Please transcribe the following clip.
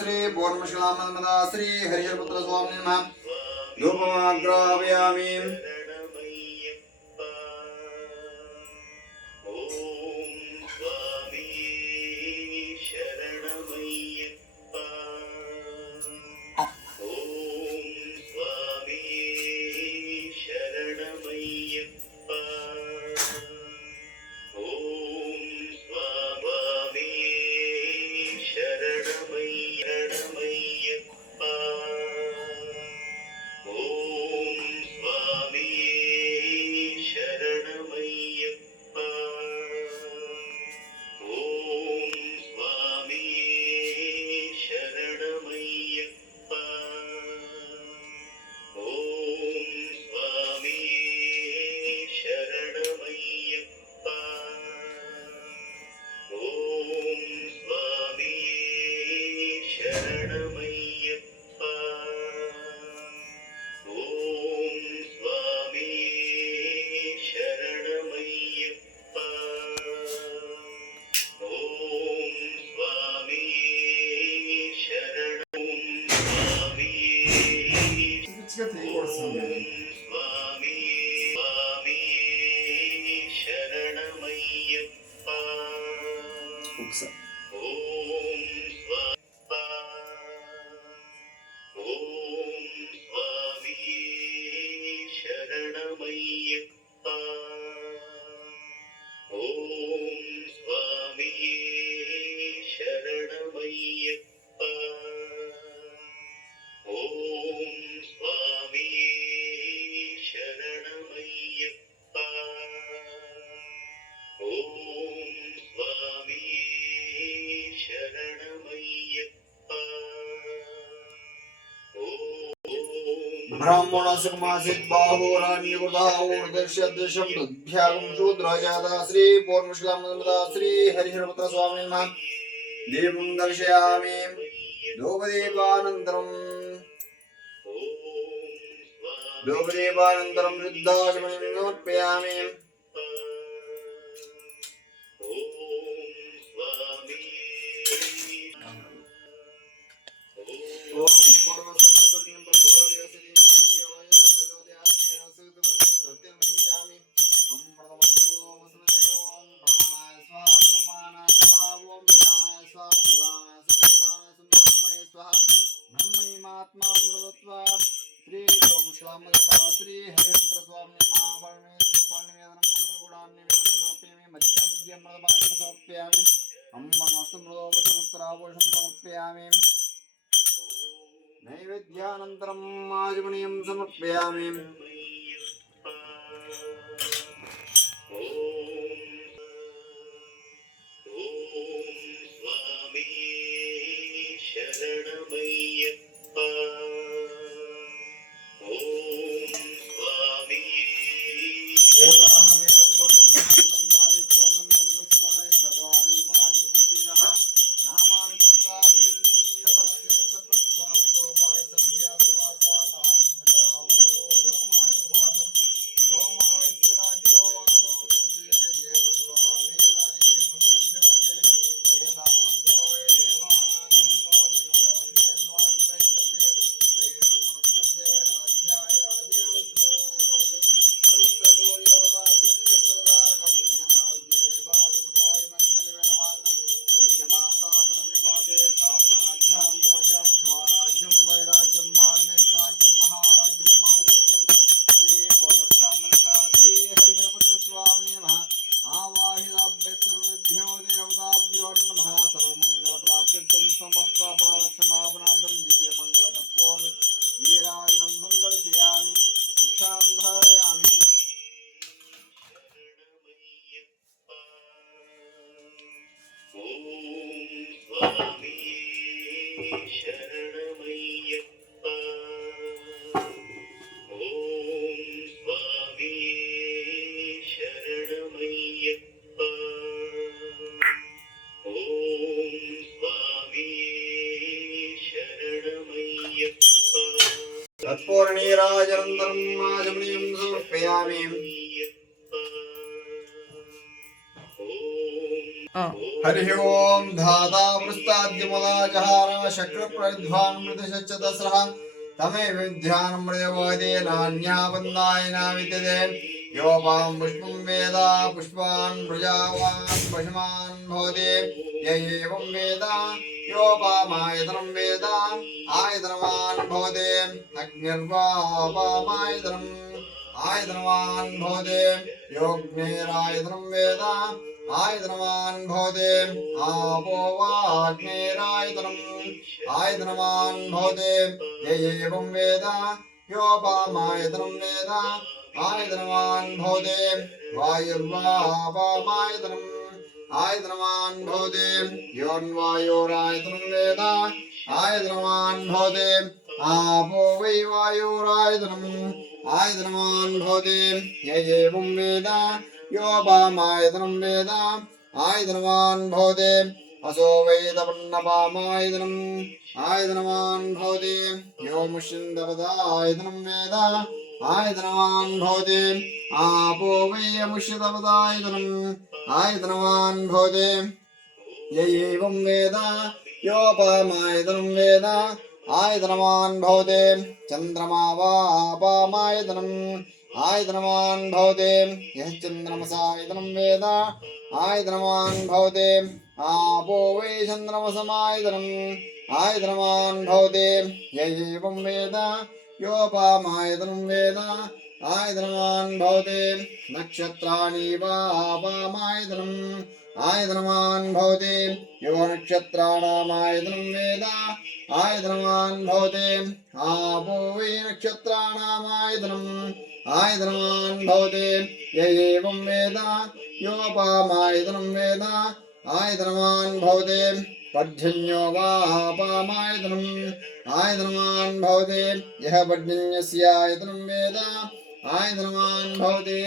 श्री बोर्मशिलामन्मदा श्री हरिहरपुत्र स्वामी नमः धूपमाग्रापयामि ब्राह्मणसमासित बाहुरान्यकृताऊर्दश्यदशं दुद्भ्यागं शूद्रजाता श्री पौर्णशिलामन्मदा श्री हरिहरपुत्र स्वामी नमः दीपं दर्शयामि धूपदीपानन्तरं शुद्धाचमनीं समर्पयामि श्री श्री हरिपुत्र स्वामी समर्पयामि समर्पयामि नैवेद्यानन्तरं आचमनीयं समर्पयामि तत्पूर्णीराजनन्तरम् आचमनीयं समर्पयामि हरि ओम धाता पृष्ठाद्यमला जहार शक्र प्रध्वान मृतश्च दस्रः तमे विद्यान मृदवदे नान्या वन्दायना विद्यते योपां पुष्पं वेद पुष्पान् प्रजावान् पशुमान् भवति य एवं वेद योपामायतनं वेद आयतनवान् भवति अग्निर्वापामायतनम् आयतनवान् भवति योऽग्निरायतनं वेद आयतनवान् भवति आपो वाग्नेरायतनम् आयतनवान् भवति य एवं वेद योपामायतनं वेद आयतनवान् भवति वायुर्वापामायतनम् आयतनवान् भवति योऽन्वायोरायतनं वेद आयतनवान् भवति आपो वै वायुरायतनम् आयतनवान् भवति य एवं वेद योपामायतनं वेद आयतनवान् भवति असो वेदपन्नपामायतनम् आयतनवान् भवति यो मुष्यन्दपदायतनं वेद आयतनवान् भवति आपो वै अमुष्यतपदायतनम् आयतनवान् भवति य एवं वेद योपामायतनं वेद आयतनवान् भवति चन्द्रमा वापामायतनम् आयतनवान् भवति यः चन्द्रमसायतनं वेद आयतनवान् भवति आपो वै चन्द्रमसमायतनम् आयतनवान् भवति य एवं वेद योपामायतनं वेद आयतनवान् भवति नक्षत्राणि वापामायतनम् आयतनवान् भवति यो नक्षत्राणामायतनं वेद आयतनवान् भवति आपो वै नक्षत्राणामायतनम् आयतनवान् भवति य एवं वेद योपामायतनं वेद आयतनवान् भवति पर्जन्यो वापामायतनम् आयतनवान् भवति यः पर्जन्यस्यायतनं वेद आयतनवान् भवति